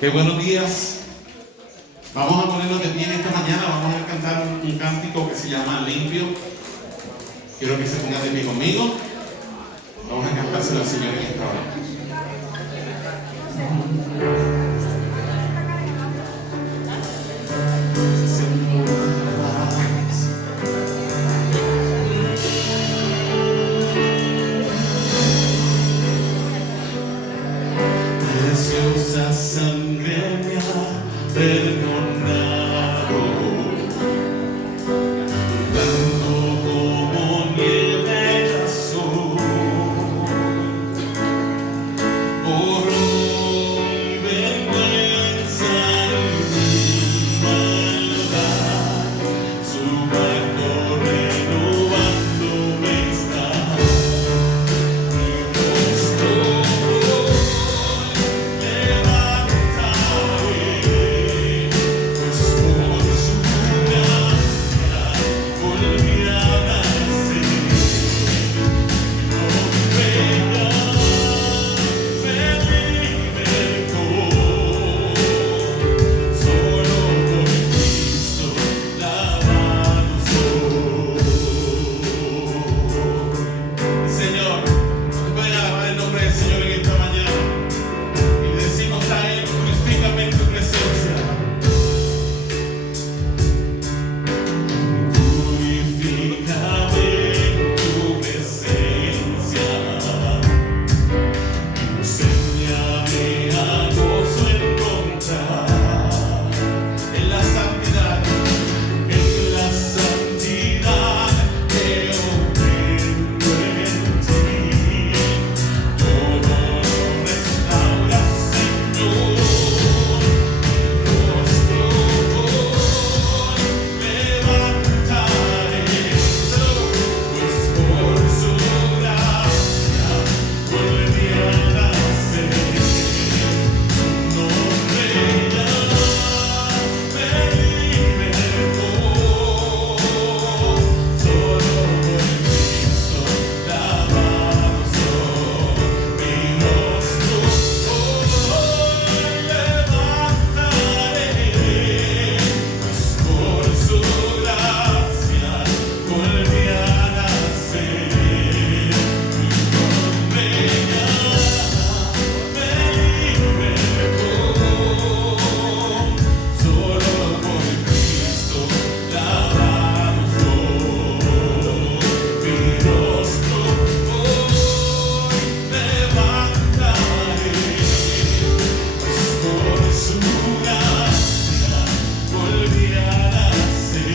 Qué buenos días. Vamos a ponernos de pie en esta mañana. Vamos a cantar un cántico que se llama Limpio. Quiero que se pongan de pie conmigo. Vamos a cantárselo al Señor en esta hora. Preciosa sangre me ha perdonado, tanto como nieve azul. Por mi vergüenza y mi maldad, su mano renovándome está. Señor, pueden alabar el nombre del Señor en esta mañana y le decimos a Él: glorifícame en tu presencia. Glorifícame en tu presencia. Enséñame a gozo encontrar en la santidad, que oprendo en ti. Todo lo restaura, Señor, mi rostro hoy levantaré, pues por su gracia volví a nacer. Su nombre ya me libertó. Solo por Cristo lavado soy. Mi rostro hoy levantaré, pues por su gracia volví a nacer. Su nombre ya me libertó. Solo por Cristo lavado soy. Mi rostro hoy levantaré, pues por su gracia volví a nacer.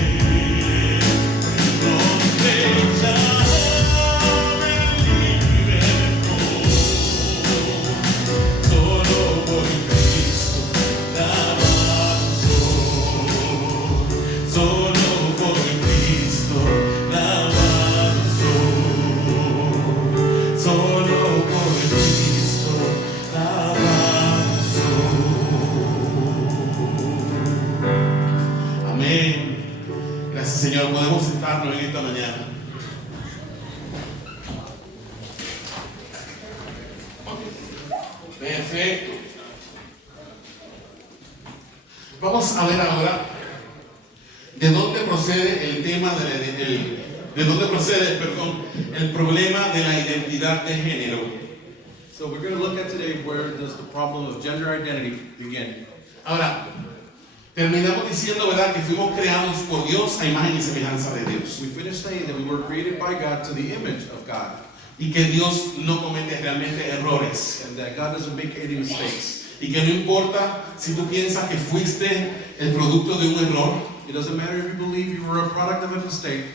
Mi nombre ya me libertó. Solo por Cristo lavado soy. Solo por Cristo lavado soy. Solo por Cristo lavado soy. Amén. Gracias, Señor. Podemos sentarnos en esta mañana. Perfecto. Vamos a ver ahora de dónde procede el tema el problema de la identidad de género. So we're going to look at today where does the problem of gender identity begin. Ahora, terminamos diciendo, ¿verdad?, que fuimos creados por Dios a imagen y semejanza de Dios, We finished saying that we were created by God to the image of God, y que Dios no comete realmente errores, and that God doesn't make any mistakes. y que no importa si tú piensas que fuiste el producto de un error. It doesn't matter if you believe you were a product of a mistake.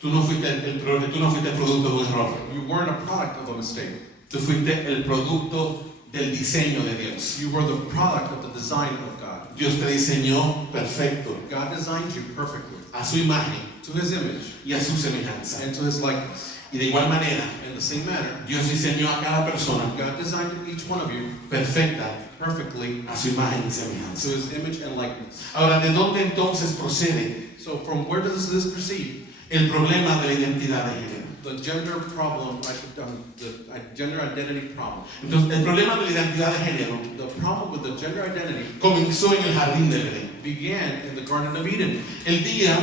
Tú no fuiste el producto de un error. You weren't a product of a mistake. Tú fuiste el producto del diseño de Dios. You were the product of the design of God. Dios te diseñó perfecto, God designed you perfectly a su imagen to His image y a su semejanza. and to His likeness. Y de igual manera, In the same manner, Dios diseñó a cada persona God designed each one of you perfecta perfectly a su imagen y to semejanza. His image and likeness. Ahora, ¿de dónde entonces procede So from where does this proceed? el problema de la identidad de género? The gender problem, the gender identity problem. Entonces, el problema de la identidad de género The problem with the gender identity comenzó en el jardín del Edén. began in the Garden of Eden. El día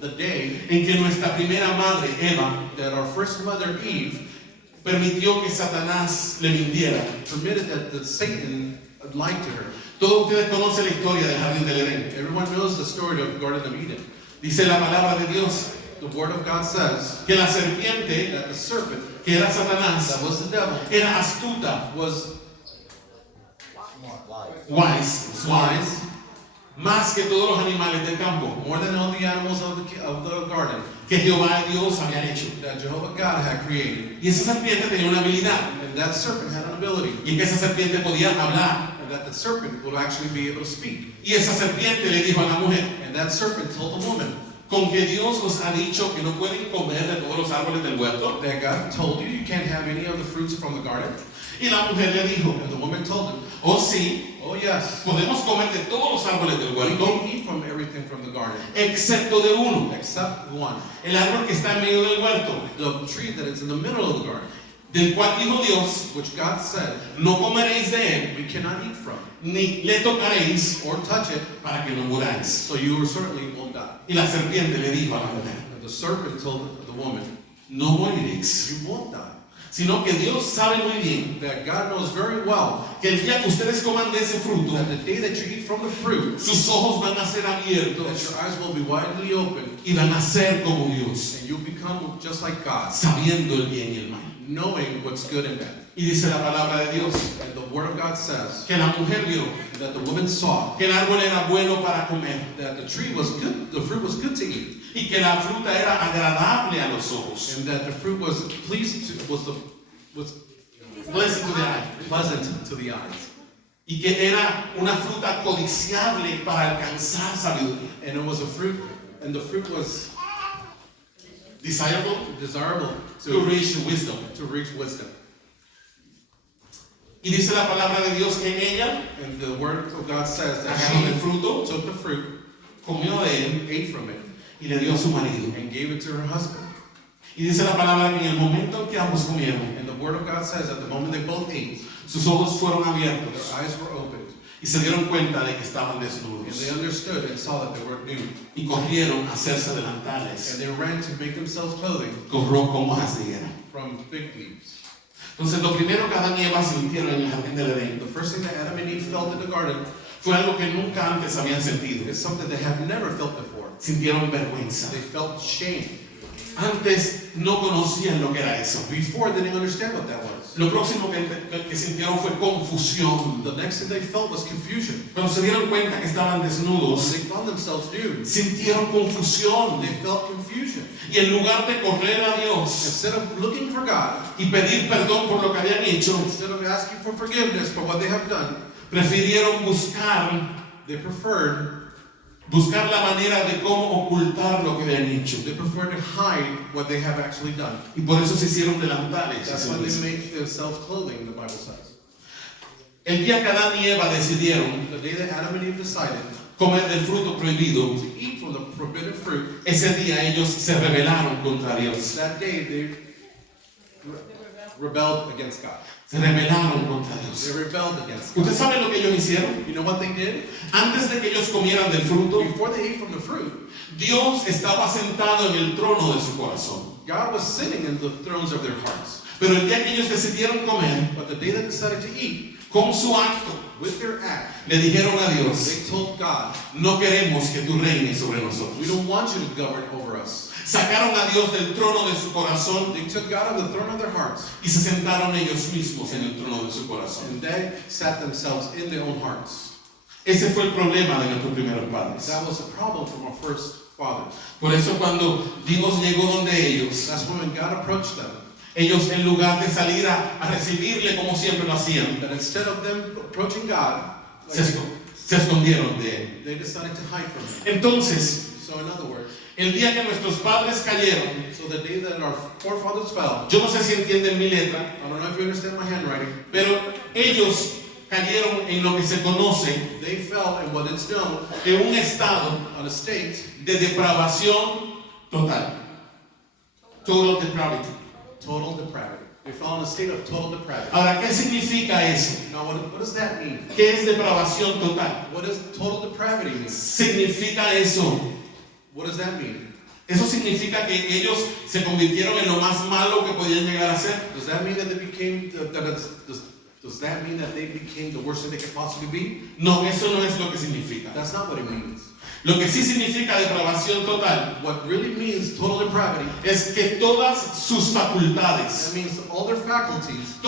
The day en que nuestra primera madre, Eva, that our first mother, Eve, permitió que Satanás le mintiera. permitted that Satan lied to her. Todos ustedes conocen la historia del jardín del Edén. Everyone knows the story of the Garden of Eden. Dice la palabra de Dios The Word of God says que la serpiente, that the serpent, que era that Satanás, was the devil, era astuta, was wise, más que todos los animales del campo more than all the animals of the garden que Jehová Dios había hecho. that Jehovah God had created. Y esa serpiente tenía una habilidad, And that serpent had an ability, y que esa serpiente podía hablar. and that the serpent would actually be able to speak. Y esa serpiente le dijo a la mujer: And that serpent told the woman con que Dios os ha dicho que no pueden comer de todos los árboles del huerto. that God told you you can't have any of the fruits from the garden. Y la mujer le dijo: And the woman told him, oh sí, oh yes, podemos comer de todos los árboles del we huerto, can eat from everything from the garden, excepto de uno, except one, el árbol que está en medio del huerto, the tree that is in the middle of the garden, del cual dijo Dios: which God said no comeréis de él, we cannot eat from, ni le tocaréis, or touch it, para que no muráis. so you certainly won't die. Y la serpiente le dijo a la mujer: And the serpent told the woman, no moriréis, you won't die. sino que Dios sabe muy bien That God knows very well que el día que ustedes coman de ese fruto, that the day that you eat from the fruit, sus ojos van a ser that abiertos your eyes will be widely open, y van a ser como Dios, and you'll become just like God, sabiendo el bien y el mal. knowing what's good and bad. Y dice la palabra de Dios And the Word of God says que la mujer vio that the woman saw que el árbol era bueno para comer that the tree was good, the fruit was good to eat, y que la fruta era agradable a los ojos, and that the fruit was was pleasant to the eye, pleasant to the eyes, y que era una fruta codiciable para alcanzar sabiduría, and it was a fruit, and the fruit was desirable desirable to reach wisdom. to reach wisdom. Y dice la palabra de Dios que en ella And the Word of God says that agarró el she fruto, took the fruit, comió de él ate from it, y le dio a su marido. and gave it to her husband. Y dice la palabra que en el momento en que ambos comieron, And the Word of God says at the moment they both ate, sus ojos fueron their abiertos eyes were opened, y se dieron cuenta de que estaban and they desnudos understood and saw that they were nude, y corrieron a hacerse and delantales they ran to make themselves clothing con hojas de higuera. from fig leaves. Entonces lo primero que Adán y Eva sintieron en el jardín del Edén The first thing that Adam and Eve felt in the garden fue algo que nunca antes habían sentido. is something they have never felt before. Sintieron vergüenza. They felt shame. Antes no conocían lo que era eso. Before, they didn't understand what that was. Lo próximo que sintieron fue confusión. The next thing they felt was confusion. Cuando se dieron cuenta que estaban When desnudos, they found themselves nude, sintieron confusión. they felt confusion. Y en lugar de correr a Dios Instead of looking for God, y pedir perdón por lo que habían hecho, instead of asking for forgiveness for what they have done, prefirieron they preferred buscar la manera de cómo ocultar lo que habían hecho. to hide what they have actually done. Y por eso se hicieron delantales. That's why they make themselves clothing, the Bible says. El día que Adán y Eva decidieron The day that Adam and Eve decided comer del fruto prohibido, to eat from the forbidden fruit, ese día ellos se rebelaron contra Dios. that day they rebelled against God. Se rebelaron contra Dios. They rebelled against God. ¿Usted sabe lo que ellos hicieron? You know what they did? Antes de que ellos comieran del fruto, Before they ate from the fruit, Dios estaba sentado en el trono de su corazón. God was sitting in the thrones of their hearts. Pero el día que ellos decidieron comer, But the day they decided to eat, con su acto, with their act, le dijeron a Dios: they told God, no queremos que tú reines sobre we nosotros. don't want you to govern over us. Sacaron a Dios del trono de su corazón They took God out of the throne of their hearts, y se sentaron ellos mismos en el trono de su corazón. and they sat themselves in their own hearts. Ese fue el problema de nuestros primeros padres. That was the problem from our first fathers. Por eso cuando Dios llegó donde ellos, That's when God approached them. ellos en lugar de salir a recibirle como siempre lo hacían, That instead of them approaching God, se escondieron de él. they decided to hide from Him. Entonces, So in other words, el día que nuestros padres cayeron, so the day that our forefathers fell, yo no sé si entienden mi letra, I don't know if you understand my handwriting, pero ellos cayeron en lo que se conoce they fell in what is known en un estado on a state de depravación total. Total depravity. total depravity. They fell in a state of total depravity. Ahora, ¿qué significa eso? Now, what does that mean? ¿Qué es depravación total? What does total depravity mean? Significa eso. What does that mean? Eso significa que ellos se convirtieron en lo más malo que podían llegar a ser. Does that mean that they became does that mean that they became the worst thing they could possibly be? No, eso no es lo que significa. That's not what it means. Lo que sí significa depravación total What really means total depravity, es que todas sus facultades, that means all their faculties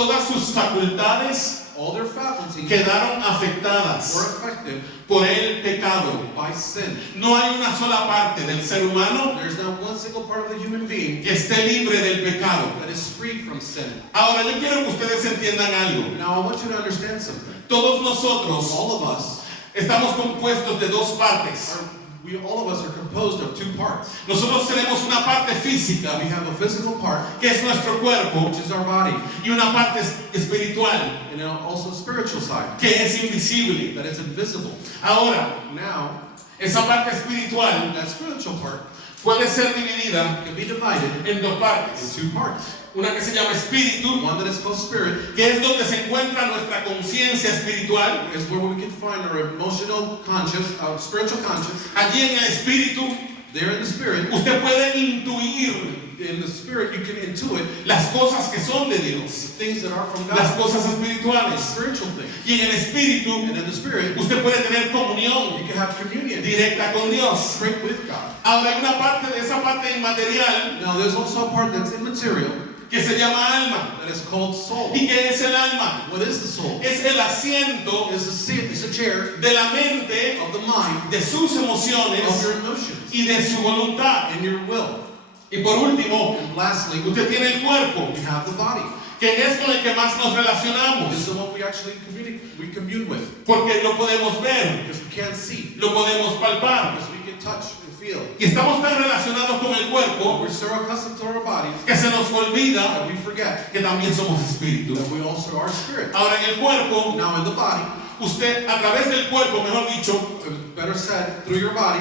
quedaron were afectadas affected por el pecado. by sin. No hay una sola parte del ser humano There's not one single part of the human being que esté libre del pecado. that is freed from sin. Ahora, yo quiero que ustedes entiendan algo. Now, I want you to understand something. Todos nosotros All of us, estamos compuestos de dos partes. all of us are composed of two parts. Nosotros tenemos una parte física, We have a physical part, que es nuestro cuerpo, which is our body, y una parte espiritual, and then also a spiritual side, que es invisible. that is invisible. Ahora, Now, esa parte espiritual that spiritual part puede ser dividida can be divided en dos in partes. two parts. Una que se llama espíritu, One that is called spirit, que es donde se encuentra nuestra conciencia espiritual. is where we can find our emotional conscious, our spiritual conscious. Allí en el espíritu, There in the spirit, usted puede intuir in the spirit you can intuit las cosas que son de the Dios, things that are from las God, cosas espirituales. spiritual things. Y en el espíritu, And in the spirit, usted puede tener comunión you can have communion directa con Dios. straight with God. Ahora hay una parte de esa parte inmaterial Now, there's also a part that's immaterial que se llama alma. that is called soul. ¿Y qué es el alma? What is the soul? Es el asiento It's the seat, it's a chair de la mente, of the mind, de sus of emociones your emotions, y de su voluntad. and your will. Y por último, And lastly, usted tiene el cuerpo, we have the body. que es con el que más nos relacionamos, It's the one we actually commune with, porque lo podemos ver, because we can't see, lo podemos palpar. because we can touch and feel. Y estamos tan relacionados con el cuerpo We're so accustomed to our bodies que se nos olvida that we forget que también somos espíritu. that we also are spirit. Ahora en el cuerpo, Now, in the body, usted a través del cuerpo, mejor dicho, better said, through your body,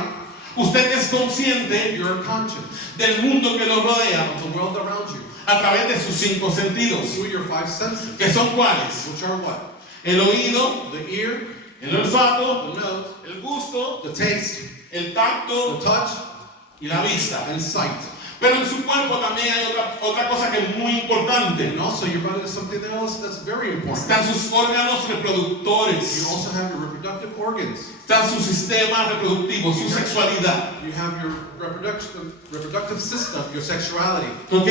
usted es consciente you're conscious del mundo que lo rodea of the world around you a través de sus 5 sentidos, through your five senses, que son cuáles: which are what? el oído, The ear, el olfato, the nose, el gusto, the taste, el the tacto touch, y la vista. and sight. Pero en su cuerpo también hay otra cosa que es muy importante. And also, your body is something else that's very important. Están sus órganos You reproductores, also have your reproductive organs. está su sistema reproductivo, su sexualidad. You have your reproductive system, your sexuality. ¿Ok?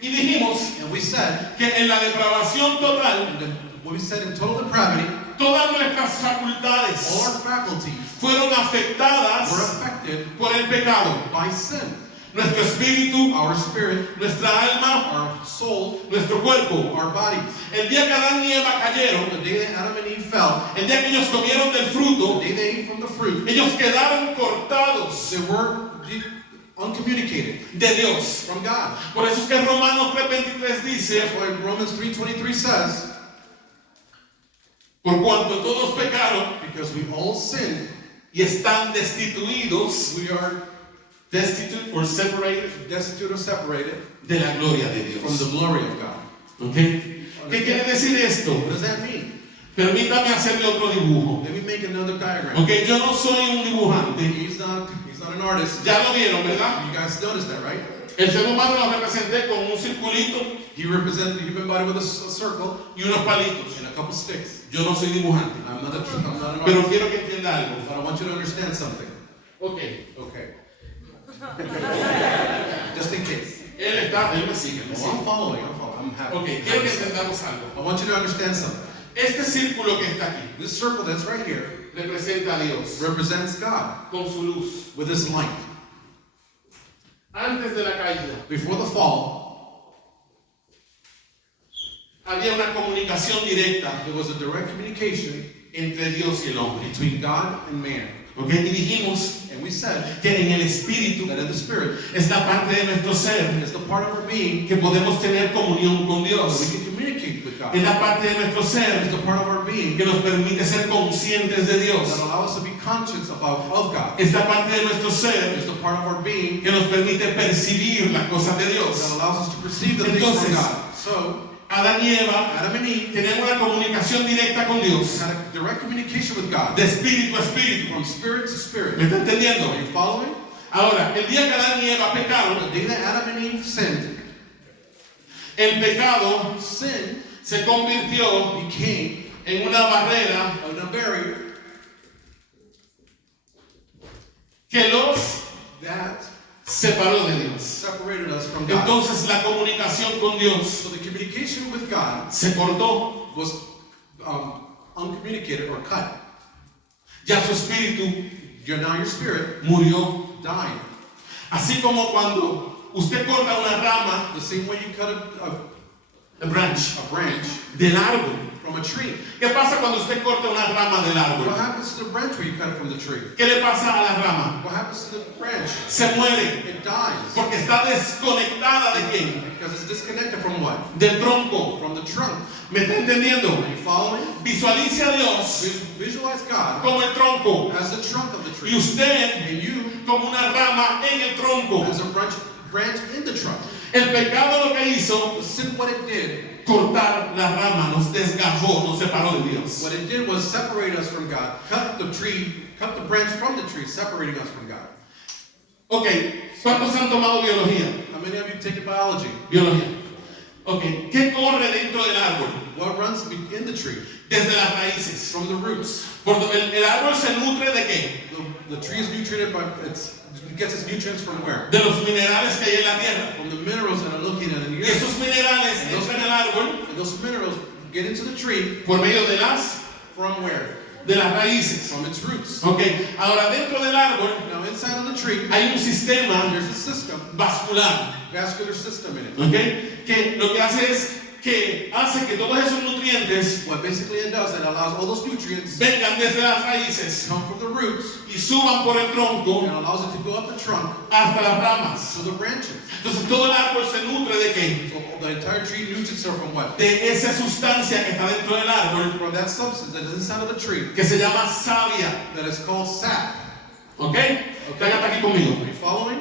Y dijimos And we said, que en la depravación total, and then what we said in total depravity, todas nuestras all facultades our faculties fueron were afectadas affected por el pecado. by sin. Nuestro espíritu, Our spirit, nuestra alma, our soul, nuestro cuerpo. our bodies. El día que Adán y Eva cayeron, The day that Adam and Eve fell, el día que ellos comieron del the fruto, day they ate from the fruit, ellos quedaron cortados they were uncommunicated de Dios. from God. Por eso es que Romanos 3:23 dice: That's why Romans 3:23 says, por cuanto todos pecaron because we all sinned, y están destituidos, we are destitute or separated, destitute or separated de la gloria de from Dios. the glory of God. ¿Ok? ¿Qué quiere decir esto? What does that mean? Permítame hacerle otro dibujo. Let me make another diagram. Ok, yo no soy un dibujante. He's not an artist. Ya lo vieron, ¿verdad? You guys noticed that, right? El ser humano lo representé con un circulito He represented the human body with a circle y unos palitos. and a couple sticks. Yo no soy dibujante, I'm not an pero artist, quiero que entienda algo. but I want you to understand something. Ok, Okay. Just in case. él me sigue, me Well, sigue. I'm following. I'm happy. Ok, quiero que entendamos algo. I want you to understand something. Este círculo que está aquí This circle that's right here representa a Dios represents God con su luz. with His light. Antes de la caída Before the fall, había una comunicación directa there was a direct communication entre Dios y el hombre. between God and man. Ok, y dijimos And we said que en el espíritu that in the spirit es la parte de nuestro ser is the part of our being que podemos tener comunión con that Dios. we can communicate with God. Es la parte de nuestro It's ser the part of our being que nos permite ser conscientes de that Dios. allows us to be conscious of God. Es la parte de nuestro ser It's the part of our being que nos permite percibir las cosas de that Dios. allows us to perceive the things from Entonces, God. So, Adán y Eva Adam and Eve tenían una comunicación directa con Dios, had a direct communication with God, de espíritu a espíritu. from spirit to ¿Me spirit. está entendiendo? Are you following? Ahora, el día que Adán y Eva pecaron, The day that Adam and Eve sinned, el pecado sin se convirtió became en una barrera a barrier que los that separó de Dios. separated us from God. Entonces la comunicación con Dios So the communication with God se cortó. was uncommunicated or cut. Ya su espíritu Now your spirit murió. died. Así como cuando usted corta una rama, The same way you cut a branch, a branch del árbol. from a tree. ¿Qué pasa cuando usted corta una rama del árbol? What happens to the branch when you cut it from the tree? ¿Qué le pasa a la rama? What happens to the branch? Se muere It dies. porque está desconectada de quién? Because it's disconnected from what? Del tronco. From the trunk. ¿Me está entendiendo? Are you following? Visualice a Dios Visualize God como el tronco as the trunk of the y tree. usted And you como una rama en el tronco. as a branch in the trunk. El pecado lo que hizo, The sin, what it did, cortar la rama, nos desgajó, nos separó de Dios. what it did was separate us from God. Cut the tree, cut the branch from the tree, separating us from God. Ok, ¿cuántos han tomado biología? How many of you taken biology? Biología. Ok, ¿qué corre dentro del árbol? What runs in the tree? Desde las raíces. From the roots. El árbol se nutre de qué? The tree is nutrited by, it gets its nutrients from where? De los minerales que hay en la tierra. From the minerals that are located in the Y earth. esos minerales entran al árbol And those minerals get into the tree por medio de from where? de las raíces. From its roots. Ok, ahora dentro del árbol Now inside of the tree, hay un sistema there's a system, vascular. vascular system in it. Ok, que lo que hace es que hace que todos esos nutrientes What basically it does, it allows all those nutrients to vengan desde las raíces come from the roots y suban por el tronco and allows it to go up the trunk hasta las ramas. to the branches. Entonces todo el árbol se nutre de qué? So the entire tree nutrients itself from what? De esa sustancia que está dentro del árbol From that substance that is inside of the tree que se llama savia. that is called sap. ¿Ok? Venga hasta aquí conmigo. Are you following?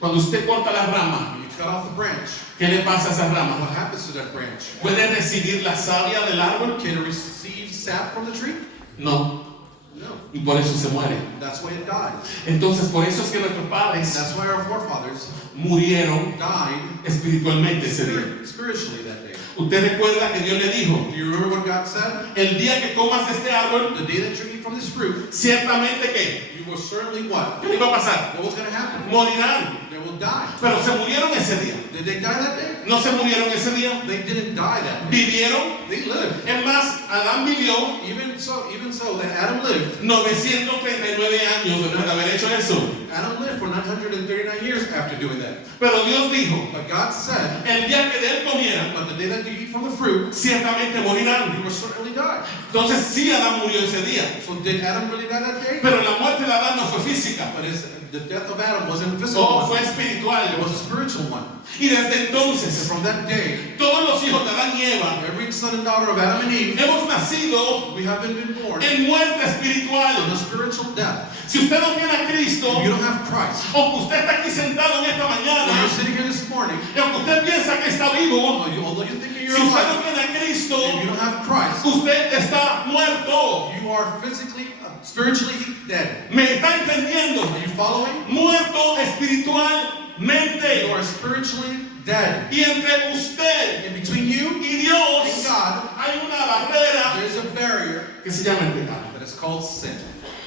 Cuando usted corta la rama, When you cut off the branch, ¿qué le pasa a esa rama? what happens to that branch? ¿Puede recibir la savia del árbol? Can it receive sap from the tree? No. No. Y por eso se muere. That's why it dies. Entonces por eso es que nuestros padres That's why our forefathers murieron died espiritualmente ese día. spiritually that day. Usted recuerda que Dios le dijo, Do you remember what God said? el día que comas de este árbol, The day that you eat from this fruit, ciertamente que, you will certainly what? ¿qué le iba a pasar? What was going to happen? Morirán. They will die. Pero se murieron ese día. Did they die that day? No se murieron ese día. They didn't die that day. Vivieron. They lived. Es más, Adán vivió Even so, that Adam lived. 939 años después de haber hecho eso. Adam lived for 939 years after doing that. Pero Dios dijo, But God said, el día que de él comieran, but the day that you eat from the fruit, ciertamente morirán. you will certainly die. Entonces sí, Adán murió ese día. So did Adam really die that day? Pero la muerte de Adán no fue física. But the death of Adam wasn't a physical No, one. fue It espiritual. was a spiritual one. Y desde And entonces, from that day, todos los hijos de Adán y Eva every son and daughter of Adam and Eve, hemos nacido we have been born en muerte in a espiritual. spiritual death. Si usted no tiene a Cristo, If you don't have Christ, o que usted está aquí sentado en esta when mañana, you're sitting here this morning, y aunque usted piensa que está vivo, although you think you're si usted no alive, tiene a Cristo, if you don't have Christ, usted está muerto. you are physically, spiritually dead. ¿Me está entendiendo? Are you following? Muerto You espiritualmente. are spiritually dead. Y entre usted In between you y and Dios God, hay una barrera there's a barrier que se llama el pecado. that is called sin.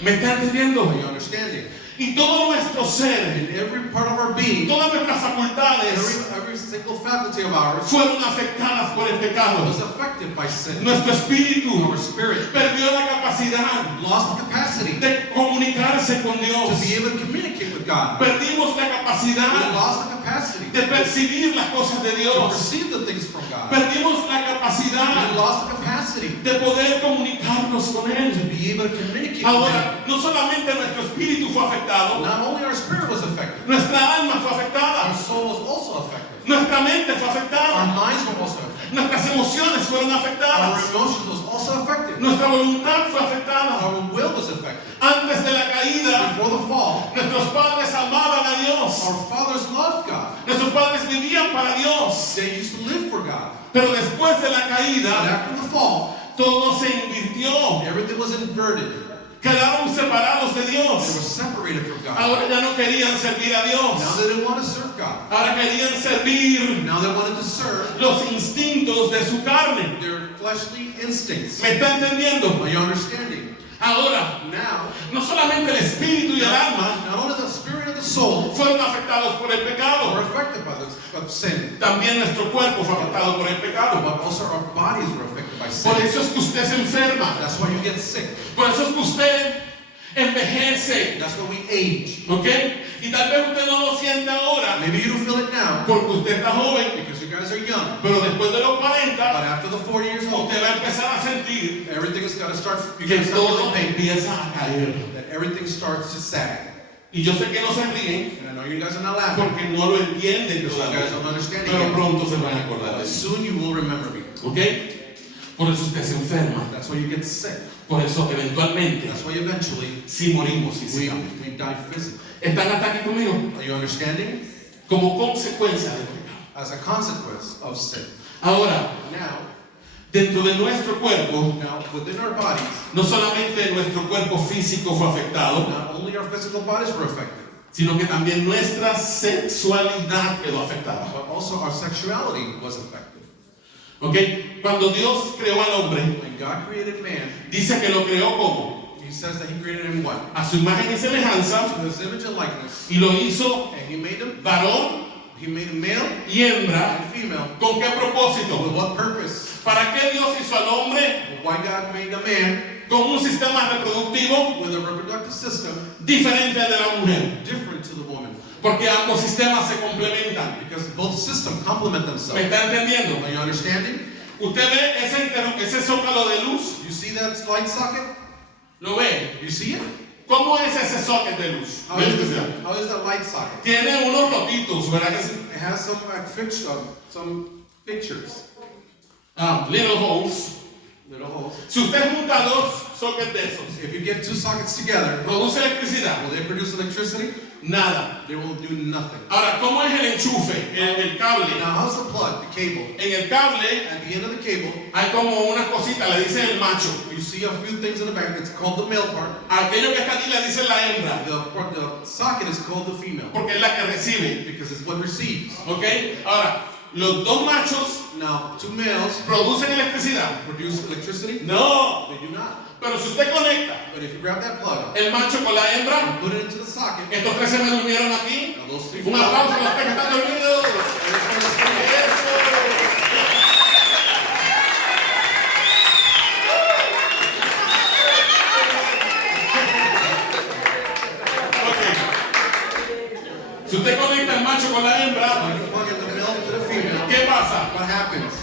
¿Me está entendiendo? Are you understanding? Y todo nuestro ser, In every part of our being, todas nuestras facultades every single faculty of ours fueron afectadas por el pecado. was affected by sin. Nuestro espíritu Our spirit perdió la capacidad lost the capacity de comunicarse con to Dios. be able to communicate with God. Perdimos la We capacidad lost the capacity de percibir las cosas de to Dios. receive the things from God. Perdimos la We capacidad lost the capacity de poder comunicarnos con to Él. be able to communicate with Him. Ahora, no solamente nuestro espíritu fue afectado, Not only our spirit was affected, nuestra alma fue our afectada, soul was also affected. nuestra mente fue Our afectada, minds were also affected. nuestras emociones fueron Our afectadas, emotions was also affected. nuestra voluntad fue afectada. Our will was affected. Antes de la caída, Before the fall, nuestros padres amaban a Dios, our fathers loved God. nuestros padres vivían para Dios, They used to live for God. Pero después de la But caída, after the fall, todo se invirtió. everything was inverted. Quedaron separados de They were Dios. separated from God. Ahora ya no querían servir a Now Dios. they didn't want to serve God. Ahora querían servir Now they wanted to serve los instintos de su carne. their fleshly instincts. ¿Me está entendiendo? Are you understanding? Ahora, Now, no solamente el espíritu y el alma not only the spirit and the soul fueron afectados por el were pecado, affected by the sin, también nuestro cuerpo fue afectado por el pecado. but also our bodies were affected by sin. Por eso es que usted se enferma. That's why you get sick. Por eso es que usted envejece. That's why we age. ¿Ok? Y tal vez usted no lo siente ahora Maybe you don't feel it now porque usted está joven, because you guys are young. pero después de los But 40, after the 40 years old, usted va a empezar a sentir everything is going to start, you're que going to start todo feeling pain. empieza a caer. That everything starts to sag. Y yo sé que no se ríen And I know you guys are not laughing porque no lo entienden because you guys todavía, don't understand it pero yet. pronto se van a acordar de But eso. soon you will remember me. ¿Ok? Por eso usted se enferma. That's why you get sick. Por eso eventualmente That's why eventually sí morimos we físicamente. die physically. ¿Están hasta aquí conmigo? Are you understanding? Como consecuencia del pecado. As a consequence of sin. Ahora, Now, dentro de nuestro cuerpo, within our bodies, no solamente nuestro cuerpo físico fue afectado, not only our physical bodies were affected, sino que también nuestra sexualidad quedó afectada. but also our sexuality was affected. ¿Ok? Cuando Dios creó al hombre, When God created man, dice que lo creó como He says that He created him what? a su imagen y semejanza To His image and likeness. y lo hizo And He made him, varón He made him male y hembra. and female. ¿Con qué propósito? With what purpose? ¿Para qué Dios hizo al hombre Why God made a man con un sistema reproductivo with a reproductive system diferente al de la mujer? different to the woman? Porque ambos sistemas se complementan. Because both systems complement ¿Me themselves. está entendiendo? Are you understanding? ¿Usted ve ese zócalo de luz? You see that light socket? ¿Lo ve? You see it? ¿Cómo es ese socket de luz? How is that light socket? Tiene unos rotitos, ¿verdad que sí? It has some pictures, Little holes. little holes. Si usted junta dos sockets de esos, If you get two sockets together, ¿produce electricidad? will they produce electricity? Nada. They will do nothing. Ahora, ¿cómo es el enchufe? El cable. Now, how's the plug, the cable? En el cable At the end of the cable, hay como unas cositas, le dicen el macho. you see a few things in the back. It's called the male part. Aquello que está aquí le dicen la hembra, The socket is called the female porque es la que recibe. because it's what receives. ¿Ok? Ahora, los dos machos Now, two males producen electricidad. produce electricity. No. They do not. Pero si usted conecta But if you grab that plug el macho con la hembra, and put it into the socket, estos tres se me durmieron aquí. now those three Un aplauso a los tres que están dormidos. Eso. Ok. Si usted conecta el macho con la hembra, When you plug in the male to the female, ¿qué pasa? what happens?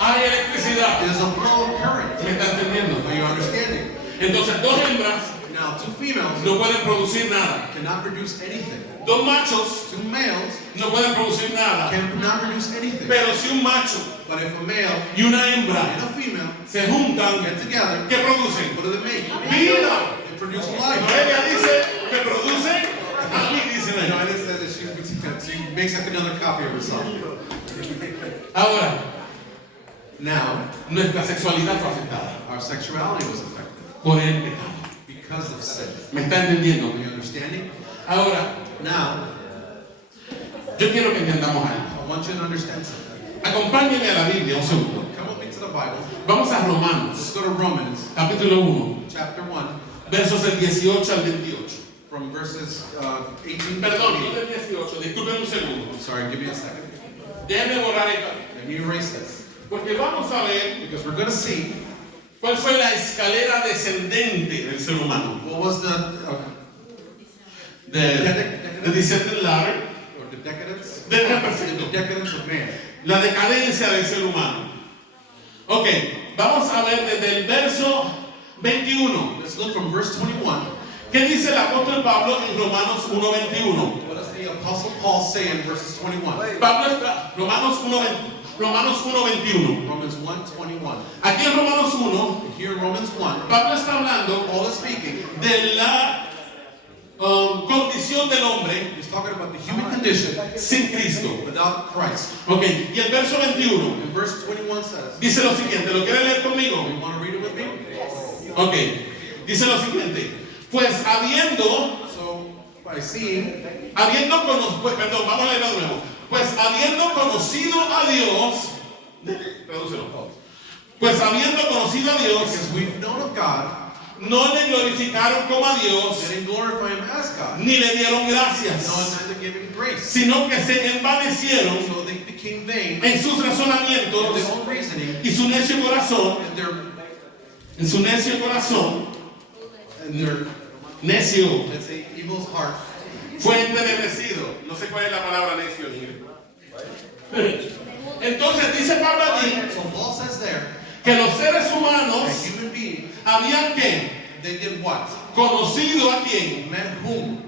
Hay electricidad. There's a flow of current. ¿Me está entendiendo? Are you understanding? Entonces, dos hembras Now, two females no pueden producir nada. cannot produce anything. Dos machos Two males no pueden producir nada. cannot produce anything. Pero si un macho But if a male y una hembra and a female se juntan, get together, ¿qué producen? what do they make? Vida. They produce life. Noelia dice que producen, a mí dicen You know, ellos. it says that she makes like another copy of herself. Ahora, Now, nuestra sexualidad fue afectada our sexuality was affected por el pecado. because of sin. ¿Me está entendiendo? Are you understanding? Ahora, Now, yo quiero que entendamos algo. I want you to understand something. Acompáñenme a la Biblia un segundo. Come with me to the Bible. Vamos a Let's Romanos, go to Romans capítulo 1, chapter 1, versos del 18 al 28. from verses 18 to Perdón, no 28. del 18, disculpen un segundo. I'm sorry, give me a second. Déjenme borrar esto. Let me erase this. Porque vamos a ver Because we're going to see cuál fue la escalera descendente del ser humano. what was the The descendant ladder, or the decadence, del perfecto. the decadence of man. La decadencia del ser humano. Ok, vamos a ver desde el verso 21. Let's look from verse 21. ¿Qué dice el apóstol Pablo en Romanos 1:21? What does the Apostle Paul say in verses 21? Pablo está, Romanos 1:21. Romans 1:21. Aquí en Romanos 1, Here in Romans 1, Pablo está hablando Paul is speaking. de la condición del hombre He's talking about the human condition sin Cristo. without Christ. Ok, y el verso 21 And verse 21 says, dice lo siguiente, ¿lo quieren leer conmigo? you want to read it with me? Ok, dice lo siguiente, pues So, by seeing, perdón, vamos a leerlo de nuevo. Pues habiendo conocido a Dios, tradúcelo. Pues habiendo conocido a Dios, because we've known of God, no le glorificaron como a they Dios, didn't glorify Him as God. ni le dieron No, gracias, neither gave Him grace. sino que se envanecieron So they became vain en sus in razonamientos their own reasoning y su necio corazón, and their necio, let's say, evil heart. fue entenebrecido. No sé cuál es la palabra necio en inglés. Entonces dice Pablo aquí So Paul says there, que los seres a humanos human being, habían que they did what? conocido a quién. Man whom?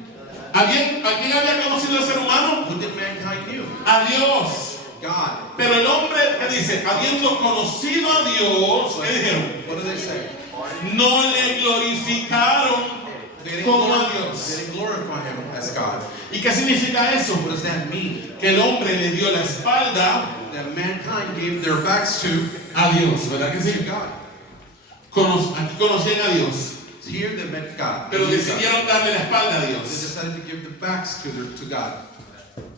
¿A quién había conocido el ser humano? Who did mankind knew? A Dios. God. Pero el hombre que dice, habiendo conocido a Dios, ¿qué dijeron? What do they say? No le glorificaron They como a Dios. didn't glorify Him as God. ¿Y qué significa eso? What does that mean? Que el hombre le dio la espalda That mankind gave their backs to a Dios, ¿verdad que sí? God. Aquí conocían a Dios, Here they met God. pero They decidieron darle la espalda a Dios. decided to give the backs to God.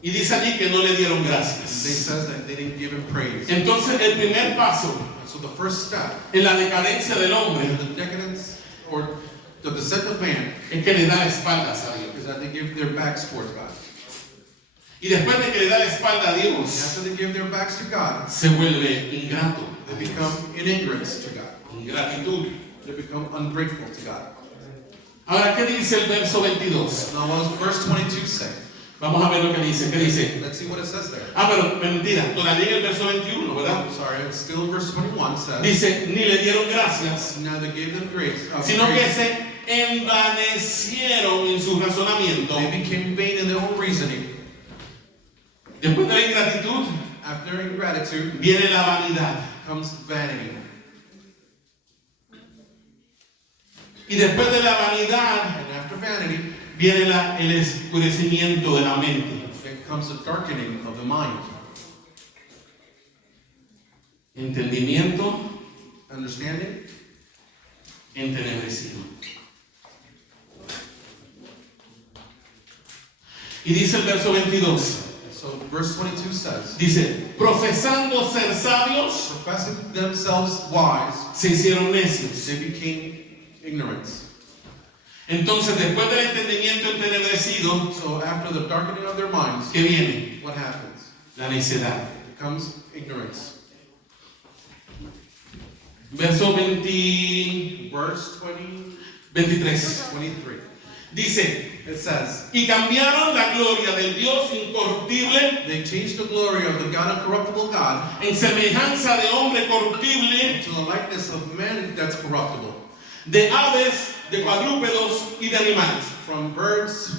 Y dice allí que no le dieron They gracias. says that they didn't give Him praise. Entonces el primer paso So the first step en la decadencia del hombre in the decadence or the descent of man es que le da la espalda a Dios. is that they give their backs towards God. Y después de que le da la espalda a And Dios, after they give their backs to God, se vuelve ingrato. they become in ignorance to God. Ingratitud. They become ungrateful to God. Ahora, ¿qué dice el verso 22? Now what does verse 22 say? Vamos a ver lo que dice. ¿Qué dice? Let's see what it says there. Pero mentira, todavía en el verso 21, ¿verdad? Oh, sorry, it's still verse 21 says, Dice, ni le dieron gracias, neither gave them grace, sino que praise. se envanecieron en su razonamiento. They became vain in their own reasoning. Después de la ingratitud After ingratitude viene la vanidad. comes vanity. Y después de la vanidad And after vanity, viene el oscurecimiento de la mente. there comes a darkening of the mind. Entendimiento Understanding? entenebrecido. Y dice el verso 22, So verse 22 says, dice, profesando ser sabios, professing themselves wise, se hicieron necios. they became ignorance. Entonces, después del entendimiento entenebrecido, So after the darkening of their minds, ¿qué viene? what happens? La necedad. Comes ignorance. Verso 20, Verse 20, 23. 23. Dice, It says, y cambiaron la gloria del Dios incorruptible they changed the glory of the God uncorruptible God en semejanza de hombre corruptible, to the likeness of man that's corruptible. de aves, de cuadrúpedos y de animales. From birds,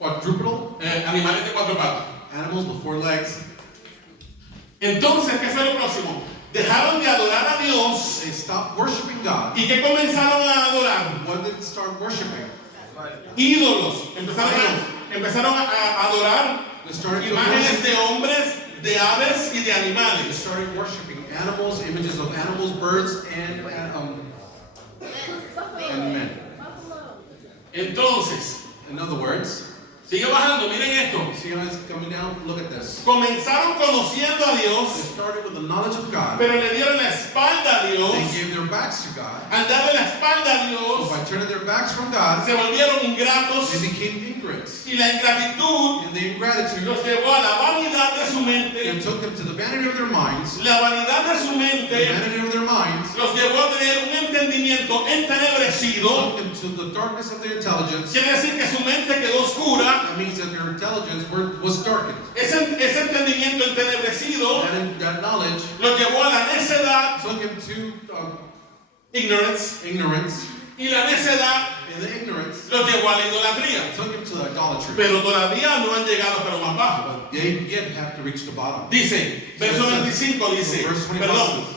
quadrupedal, Animales de cuatro patas. animals with four legs. Entonces, ¿qué fue lo próximo? Dejaron de adorar a Dios. They stopped worshiping God. ¿Y qué comenzaron a adorar? What did they start worshiping? Ídolos. Empezaron a adorar They started to imágenes worship. de hombres, de aves y de They animales. started worshiping animals, images of animals, birds, and men. Entonces, In other words, sigue bajando, miren esto. see how it's coming down? Look at this. Comenzaron conociendo a They Dios, started with the knowledge of God. pero le dieron la espalda a Dios. They gave their backs to God. Al darle la espalda a So Dios, by turning their backs from God, se volvieron ingratos they became ignorance. y la ingratitud And the ingratitude, los llevó a la vanidad de su it mente. took them to the vanity of their minds. La vanidad de su The mente vanity of their minds los llevó a tener un entendimiento entenebrecido. took them to the darkness of their intelligence. Quiere decir que su mente quedó oscura. That means that their intelligence was darkened. Ese entendimiento entenebrecido That knowledge los llevó a la necedad, took him to ignorance, ignorance, y la necedad and the ignorance los llevó a la idolatría. took him to idolatry. Pero todavía no han llegado hasta lo más bajo. But they yet have to reach the bottom. Dice, verso 25 dice, So verse 25 perdón, says,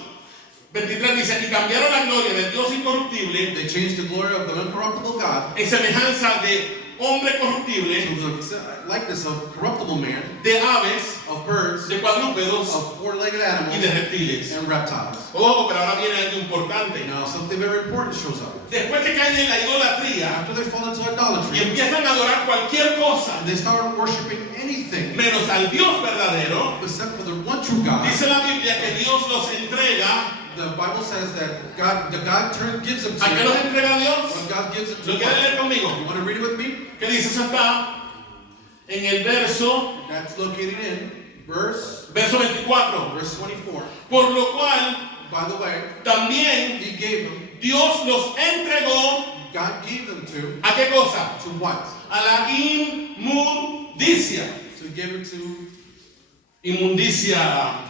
23 dice, y cambiaron la gloria del Dios incorruptible they changed the glory of the uncorruptible God en semejanza de hombre corruptible, to the likeness of corruptible man, de aves, of birds, de cuadrúpedos of four-legged y animals, de reptiles. and reptiles. Oh, pero ahora viene algo importante. Now something very important shows up. Después que caen en la idolatría After they fall into y idolatry, empiezan a adorar cualquier cosa, and they start worshiping anything menos al Dios verdadero, except for the one true God. dice la Biblia que Dios los entrega. The Bible says that God gives them to ¿A qué you. los entrega Dios? When God gives them to ¿Lo you. quieren leer conmigo? You want to read it with me? ¿Qué dice eso acá? En el verso That's located in verse 24. 24. Por lo cual, By the way, también He gave them, Dios los entregó. God gave them to ¿A qué cosa? what? A la inmundicia. So He gave them to Inmundicia.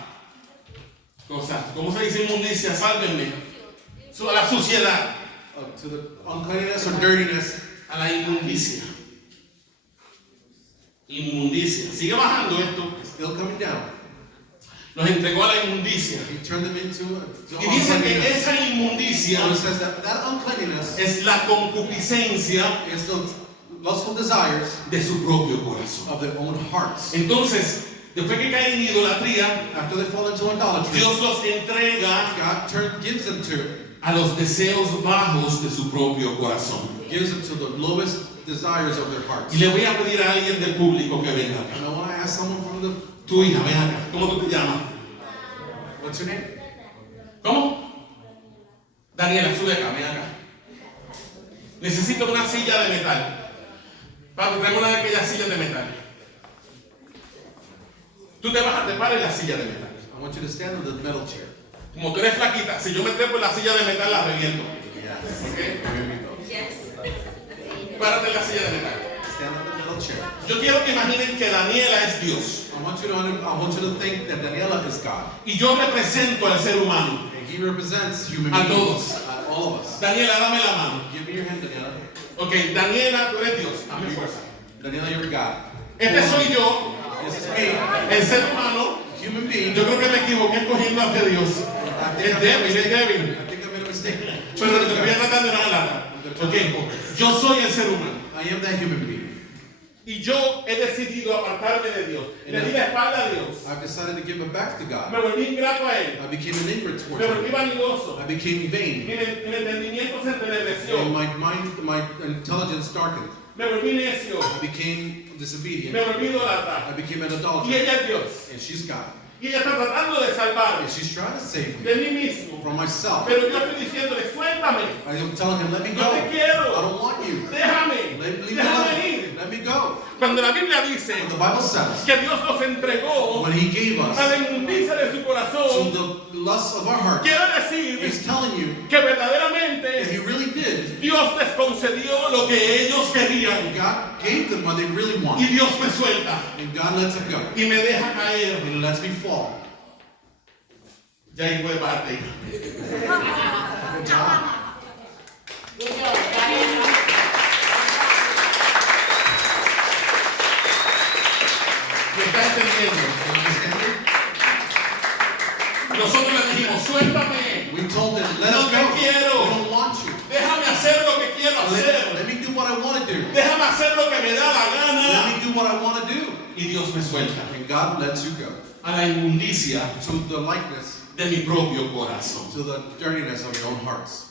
Cosa. ¿Cómo se dice inmundicia? Sálvenme. A la suciedad. to the uncleanness or dirtiness. A la inmundicia. Inmundicia. Sigue bajando esto. It's still coming down. Los entregó a la inmundicia. He turned them into Y dice que uncleanness. esa inmundicia So it says that uncleanness es la concupiscencia is the lustful desires de su propio corazón. of their own hearts. Entonces, después que caen en idolatría, After they fall into idolatry, Dios los entrega God gives them to a los deseos bajos de su propio corazón. gives them to the lowest desires of their hearts. Y le voy a pedir a alguien del público que venga acá. And I want to ask someone from the, Tu hija, ven acá. ¿Cómo tú te llamas? what's your name? ¿Cómo? Daniela, sube acá, ven acá. Necesito una silla de metal. Papi, traemos una de aquellas sillas de metal. Tú te vas a trepar en la silla de metal. I want you to stand on the metal chair. Como tú eres flaquita, si yo me trepo en la silla de metal, la reviento. Yes. ¿Ok? Here we go. Párate en la silla de metal. Stand on the metal chair. Yo quiero que imaginen que Daniela es Dios. I want you to think that Daniela is God. Y yo represento al ser humano. And he represents human A beings. todos. All of us. Daniela, dame la mano. Give me your hand, Daniela. Ok, Daniela, tú eres Dios. Dame fuerza. Daniela, you're God. Este soy yo, This is me, el ser humano. human being. Yo creo que me equivoqué escogiendo a Dios. Es débil, es débil. I think I made a mistake. Pero te voy a tratar de no lata. Ok, yo soy el ser humano. I am that human being. Y yo he decidido apartarme de Dios. Le di la espalda a Dios. I've decided to give it back to God. Me volví ingrato a Él. I became an ingrate Me towards volví Him. vanidoso. I became vain. Mi entendimiento se And entenebreció. my mind, my intelligence darkened. Me volví necio. I became Me disobedient. volví idólatra. I became an Y adulterer. ella es Dios. And she's God. Y ella está tratando de salvarme And she's trying to save me de mí mismo. from myself. Pero yo estoy diciéndole, suéltame. I am telling him, let me No go. te quiero. I don't want you. Déjame. Leave me Déjame alone. ir. Let me go. Cuando la Biblia dice When the Bible says, que Dios nos entregó when He gave a us la inmundicia de su to corazón, the lusts of our hearts, quiero decir He's telling you que that verdaderamente He really did. Dios les concedió lo que ellos querían. God gave them what they really Y wanted. Dios me suelta And God lets them go. y me deja caer. And He lets me fall. Ya ahí puede parte. Good job. ¿Me está entendiendo? You understand Nosotros le dijimos, suéltame. me? We told them, let No us te go. quiero. We don't want you. Déjame hacer lo que quiero hacer. Let me do what I want to do. Déjame hacer lo que me da la Let gana. me do what I want to do. Y Dios me suelta And God lets you go a la inmundicia to the likeness, de mi propio corazón. to the dirtiness of your own hearts.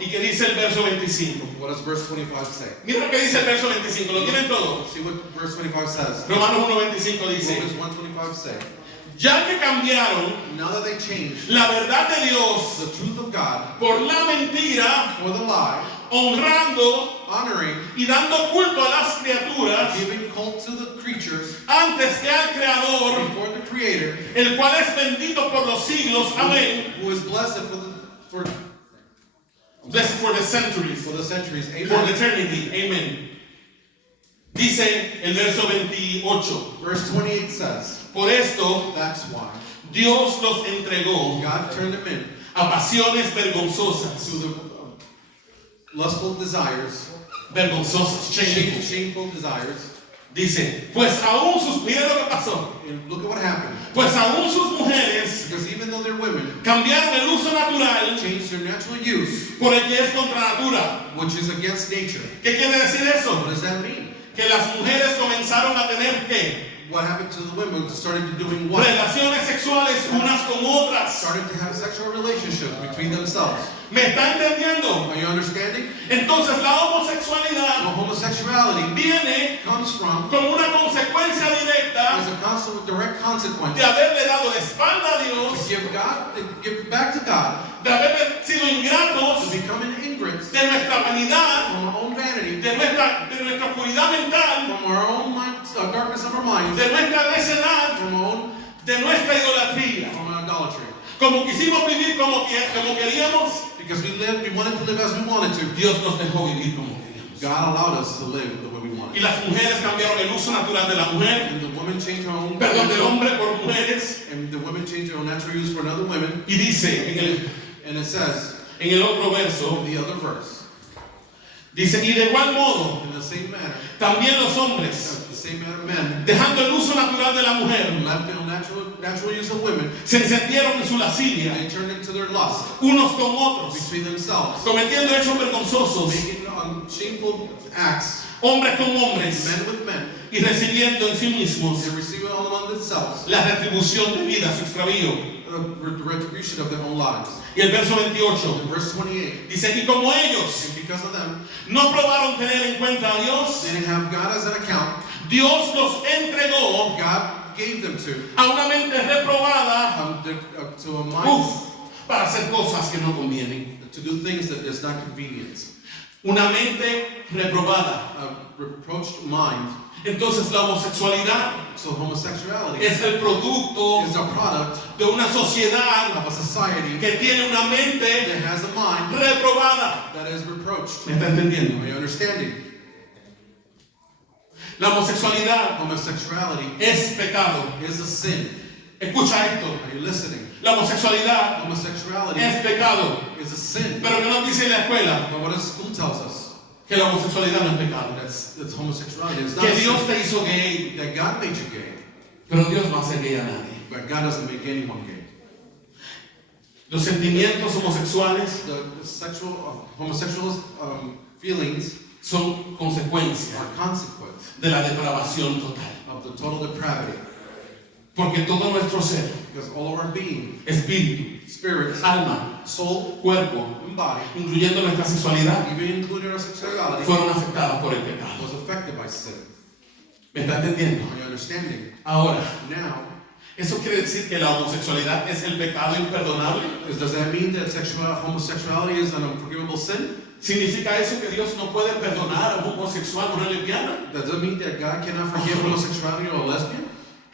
¿Y qué dice el verso 25? What does verse 25 say? Mira lo que dice el verso 25. ¿Lo tienen todos? See what verse 25 says. Romanos 1:25 dice: Romans 1:25 say, ya que cambiaron now that they changed la verdad de Dios the truth of God por la mentira, for the lie, honrando honoring, y dando culto a las criaturas giving cult to the creatures antes que al Creador, before the Creator, el cual es bendito por los siglos. Amén. who is blessed Blessed for the centuries, for the centuries. for the Amen. eternity. Amen. Dice el verso 28. Verse 28 says, Por esto that's why Dios los entregó God turned them in a pasiones vergonzosas. to the lustful desires, Vergonzosas, shameful. shameful desires, Dice, pues aún sus, mira lo que pasó, And look at what happened. pues aún sus mujeres Because even though they're women, cambiaron el uso natural changed their natural use, por el que es contra natura. which is against nature. ¿Qué quiere decir eso? What does that mean? Que las mujeres comenzaron a tener que What happened to the women? Started to doing what? relaciones sexuales unas con otras. Started to have sexual relationships between themselves. ¿Me está entendiendo? Are you understanding? Entonces la So homosexualidad homosexuality viene comes from como una consecuencia directa as a constant, direct consequence de haberle dado la espalda a to Dios, give back to God, de haber sido to ingratos become an ingrate de nuestra vanidad, from our own vanity, de nuestra oscuridad mental, from our own darkness of our minds, de nuestra necedad, from our own de nuestra idolatría. from our idolatry. Como quisimos vivir como queríamos, Because we wanted to live as we wanted to. Dios nos dejó vivir como queríamos. God allowed us to live the way we Y wanted. las mujeres cambiaron el uso natural de la mujer, And the woman changed her own perdón, del hombre por mujeres. and the women changed their own natural use for another women. Y dice And it says en el otro verso, in the other verse, dice, y de igual modo, in the same manner, también los hombres, the same manner men dejando el uso natural de la mujer, left their natural use of women, se encendieron en su lascivia, they turned into their lust unos con otros, between themselves, cometiendo hechos vergonzosos, making shameful acts, hombres con hombres, men with men, y recibiendo en sí mismos and receiving all among themselves la retribución de vida, su extravío. the retribution of their own lives. Y el verso 28 In verse 28, dice, y como ellos and because of them, no probaron tener en cuenta a Dios, they didn't have God as an account. Dios los entregó God gave them to a una mente reprobada to a mind para hacer cosas que no convienen. to do things that is not convenient. Una mente reprobada. A reproached mind. Entonces la homosexualidad So homosexuality es el producto is a product de una sociedad of a society que tiene una mente that has a mind reprobada. that is reproached. ¿Me está entendiendo? Are you understanding? La homosexualidad Homosexuality es pecado. is a sin. Escucha esto. Are you listening? La homosexualidad Homosexuality es pecado. is a sin. Pero que nos dice en la escuela But what does school tells us? que la homosexualidad no es pecado. That's homosexuality. It's not Que a Dios sin. te hizo gay, That God made you gay. pero Dios no hace gay a nadie. But God doesn't make anyone gay. Los sentimientos homosexuales The sexual, homosexual feelings son consecuencia are consequence de la depravación total. of the total depravity. Porque todo nuestro ser, Because all of our being, espíritu, spirit, alma, soul, cuerpo, and body, incluyendo nuestra sexualidad, even including our sexuality, fueron afectadas por el pecado. was affected by sin. ¿Me está entendiendo? Are you understanding? Ahora, Now, ¿eso quiere decir que la homosexualidad es el pecado imperdonable? does that mean that homosexuality is an unforgivable sin? ¿Significa eso que Dios no puede perdonar a un homosexual o una lesbiana? Does that mean that God cannot forgive homosexuality or a lesbian?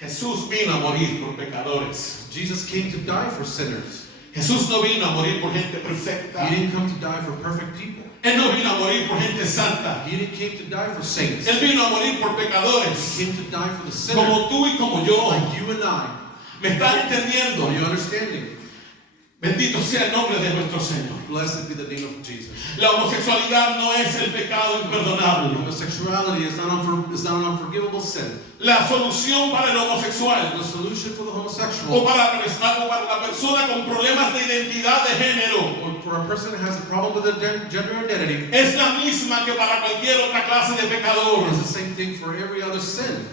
Jesús vino a morir por pecadores. Jesus came to die for sinners. Jesús no vino a morir por gente perfecta. He didn't come to die for perfect people. Él no vino a morir por gente santa. He didn't came to die for saints. Él vino a morir por pecadores, He came to die for the sinner, como tú y como yo. like you and I. ¿Me estás entendiendo? Are you understanding? Bendito sea el nombre de nuestro Señor. Blessed be the name of Jesus. La homosexualidad no es el pecado imperdonable. Homosexuality is not an unforgivable sin. La solución para el homosexual The solution for the o homosexual, para la persona con problemas de identidad de género or for a person that has a problem with their gender identity, es la misma que para cualquier otra clase de pecador. is the same thing for every other sin.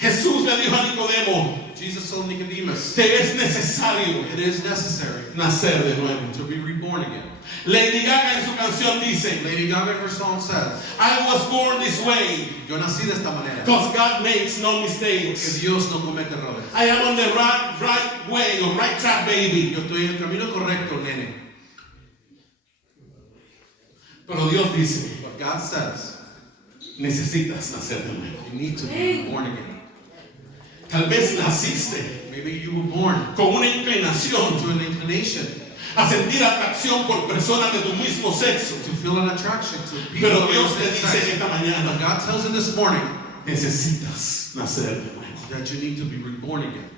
Jesús le dijo a Nicodemo, Jesus told Nicodemus, te es necesario it is necessary nacer de nuevo. to be reborn again. Lady Gaga en su canción dice, Lady Gaga in her song says, I was born this way yo nací de esta manera, because God makes no que mistakes. Dios no comete errores. I am on the right way or right track, baby. Yo estoy en el camino correcto, nene. Pero Dios dice, But God says, necesitas nacer de nuevo. you need to be born again. Tal vez naciste Maybe you were born con una inclinación to an inclination a sentir atracción por personas de tu mismo sexo. to feel an attraction to people Pero of Dios your te same dice en sex. esta But mañana, God tells you this morning necesitas nacer de nuevo. that you need to be reborn again.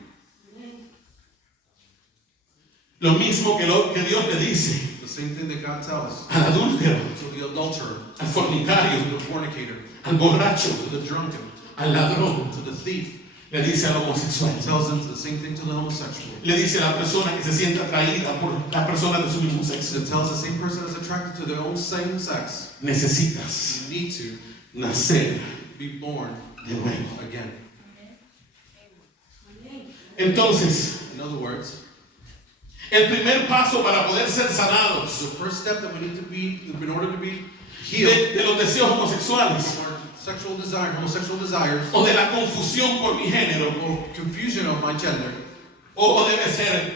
Lo mismo que Dios le dice The same thing that God tells al adúltero, to the adulterer, al fornicario, to the fornicator, al borracho, to the drunken, al ladrón, to the thief. le dice al homosexual, He tells them the same thing to the homosexual. le dice a la persona que se siente atraída por las personas de su mismo sexo. It tells the same person that's attracted to their own same sex. Necesitas You need to nacer be born de nuevo. again. Entonces, In other words, el primer paso para poder ser sanados the first step that we need to be, in order to be healed de los deseos homosexuales from our sexual desire, homosexual desires, o de la confusión por mi género, or confusion of my gender, o debe ser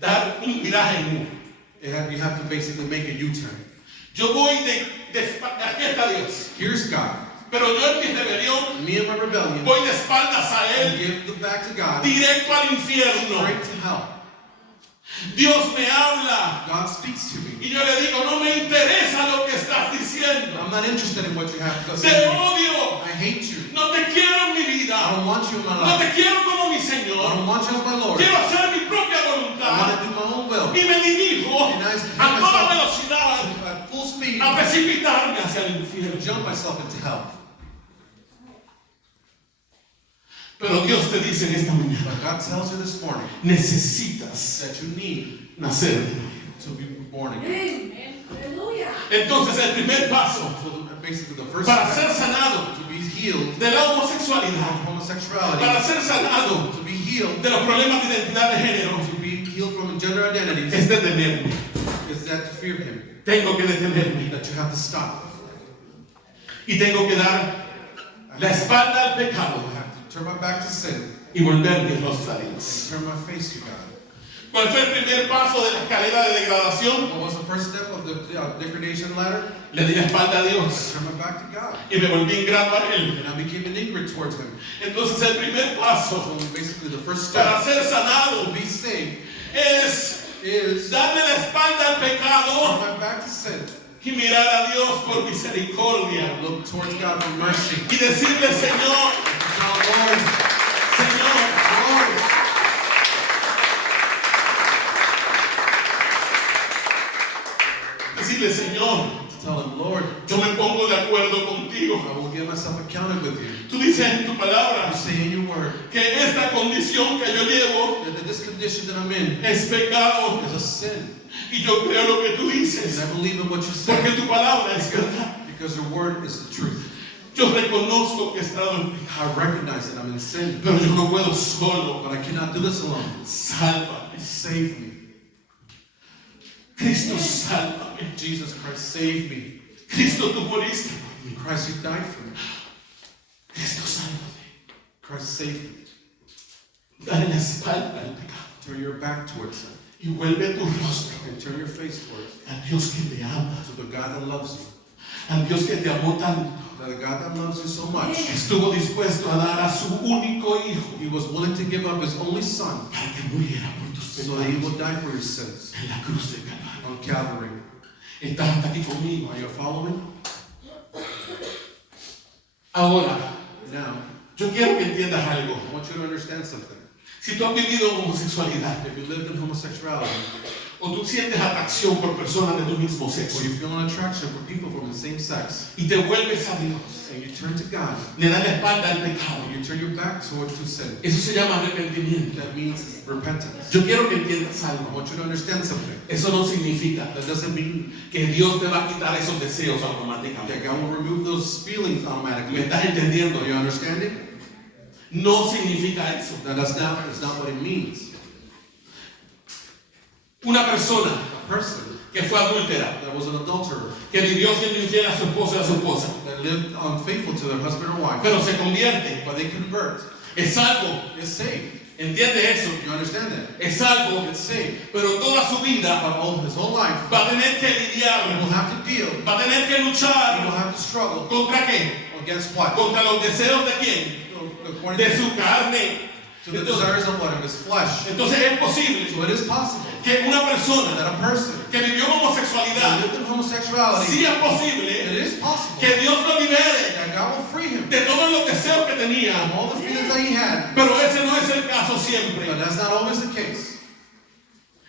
dar un viraje en U. you have to basically make a U-turn. Yo voy aquí está Dios, Here's God. pero yo en mi rebelión Me and my rebellion, voy de espaldas a and Él, give the back to God, directo al infierno. straight to hell. Dios me habla God speaks to me. y yo le digo, no me interesa lo que estás diciendo. I'm not interested in what you have to Te say. odio, I hate you. no te quiero en mi I vida, don't want you in my no life. te quiero como mi I Señor. don't want you as my Lord. Quiero hacer mi propia I voluntad want to do my own will. y me dirijo a toda velocidad At full speed, a precipitarme hacia el infierno. jump myself into hell. Pero Dios te dice en esta mañana, But God tells you this morning necesitas that you need nacer de nuevo. to be born again. Entonces el primer paso So basically the first para step ser sanado to be healed de la from homosexualidad, homosexuality, para ser sanado to be healed, de los problemas de identidad de género, to be healed from gender identities, es detenerme. is that to fear Him, Tengo que detenerme that you have to stop. y tengo que dar la espalda al pecado I have to turn my back to sin, y volver mi rostro a Dios. turn my face to God. ¿Cuál fue el primer paso de la escalera de degradación? What was the first step of the degradation ladder? Le di la espalda a Dios Turn my back to God. y me volví ingrato a Él. And I became an ingrat towards Him. Entonces el primer paso So basically the first para step ser sanado to be saved es is darle la espalda al turn pecado my back to sin. y mirar a Dios por misericordia Look towards God for mercy. y decirle, Señor, Tell Lord, Señor, Lord, decirle, Señor, to tell Him, Lord, yo me pongo de acuerdo contigo. I will get myself accounted with you. Tú dices en tu palabra You say in your word que esta condición que yo llevo that this condition that I'm in es pecado is a sin. y yo creo lo que tú And dices I believe in what you porque say tu palabra es verdad. because your word is the truth. Yo reconozco que he estado en pecado, I recognize that I'm in sin, pero yo no puedo solo. but I cannot do this alone. Sálvame, Save me. Cristo, sálvame. Jesus Christ, save me. Cristo, tú moriste por mí. Christ, you died for me. Cristo, sálvame. Christ, save me. Dale la espalda al pecado Turn your back towards Him y vuelve tu rostro and turn your face towards al Dios que te ama, to the God that loves you. al Dios que te amó tanto, That the God that loves you so much, que estuvo dispuesto a dar a su único hijo He was willing to give up His only Son para que muriera por tus so that He pecados would die for your sins en la cruz del Calvario. on Calvary. Estás hasta aquí conmigo. Are you following? Ahora, Now, yo quiero que entiendas algo. I want you to understand something. Si tú has vivido homosexualidad If you lived in homosexuality, o tú sientes atracción por personas de tu mismo or sexo you feel an attraction for people from the same sex, y te vuelves a Dios, and you turn to God, le das la espalda al pecado, and you turn your back towards sin, eso se llama arrepentimiento. that means repentance. Yo quiero que entiendas I algo. want you to understand something. Eso no significa That doesn't mean que Dios te va a quitar esos deseos that automáticamente. God will remove those feelings ¿Me automatically. estás entendiendo? Are you understanding? No significa eso. That's not what it means. Una persona A person que fue adúltera, that was an adulterer, que vivió siendo infiel a su esposa y a su esposa, that lived unfaithful to their husband or wife, pero se convierte, but they convert, es salvo. is saved. ¿Entiende eso? You understand that? Es salvo, It's saved. pero toda su vida But all his whole life, va a tener que he lidiar, will have to deal, va a tener que he will luchar have to struggle contra qué? against what? Contra los deseos de quién? According De to su carne. the desires of what? Of his flesh. Entonces es posible So it is possible que una persona that a person que vivió that homosexualidad, lived in homosexuality, sí es it posible is possible que Dios lo libere that God will free him de todos los deseos que tenía, from all the feelings that he had. pero ese no es el caso siempre. But that's not always the case.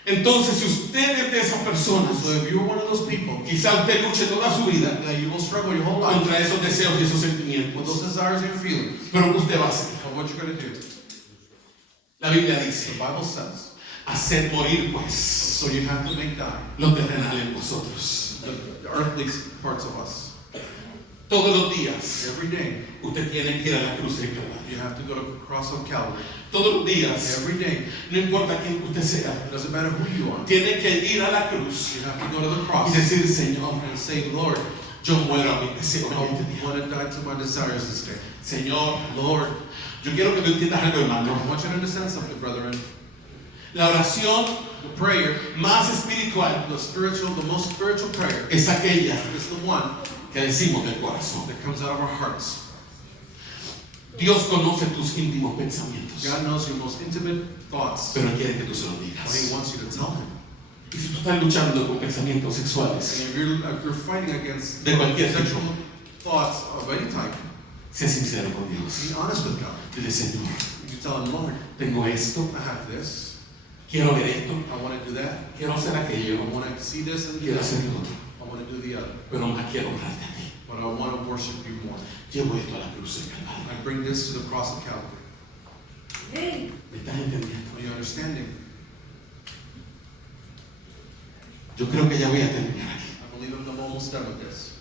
Entonces, si usted es de esas personas, So if you're one of those people quizá usted luche toda su vida that you will struggle your whole life contra esos deseos y esos with sentimientos. those desires and feelings, Pero ¿qué usted va a hacer? but what you're going to do, La Biblia the dice, Bible says, haced morir pues so you have to make die lo terrenal en vosotros. the earthly parts of us. Todos los días Every day, usted tiene que ir a la cruz del Calvario. you have to go to the cross of Calvary. Todos los días, Every day, no importa quién usted sea, it doesn't matter who you are. tiene que ir a la cruz You have to go to the y cross decir, Señor, and say, Lord, yo muero a mi deseo I en este día. want to die to my desires this day. Señor, Lord, yo quiero que tú entiendas algo, hermano. I want you to understand something, brethren. La oración The prayer, más espiritual the most spiritual prayer, es aquella is the one que decimos del corazón. that comes out of our hearts. Dios conoce tus íntimos pensamientos, God knows your most intimate thoughts, pero Él quiere que tú se los but He digas. wants you to tell Him. Y si tú estás luchando con pensamientos And sexuales, if you're fighting against de cualquier sexual tipo, thoughts of any type, sé sincero con Dios. be honest with God. Dile, Señor, You tell Him, Lord, tengo esto, I have this, quiero ver esto, I want to do that, quiero hacer aquello, I want to see this and do quiero that, hacer lo otro, I want to do the other, pero más quiero honrarte a ti. but I want to worship you more. Llevo esto a la cruz del Calvario. I bring this to the cross of Calvary. ¿Me estás entendiendo? Are you understanding? Yo creo que ya voy a terminar aquí, I believe I'm almost done with this,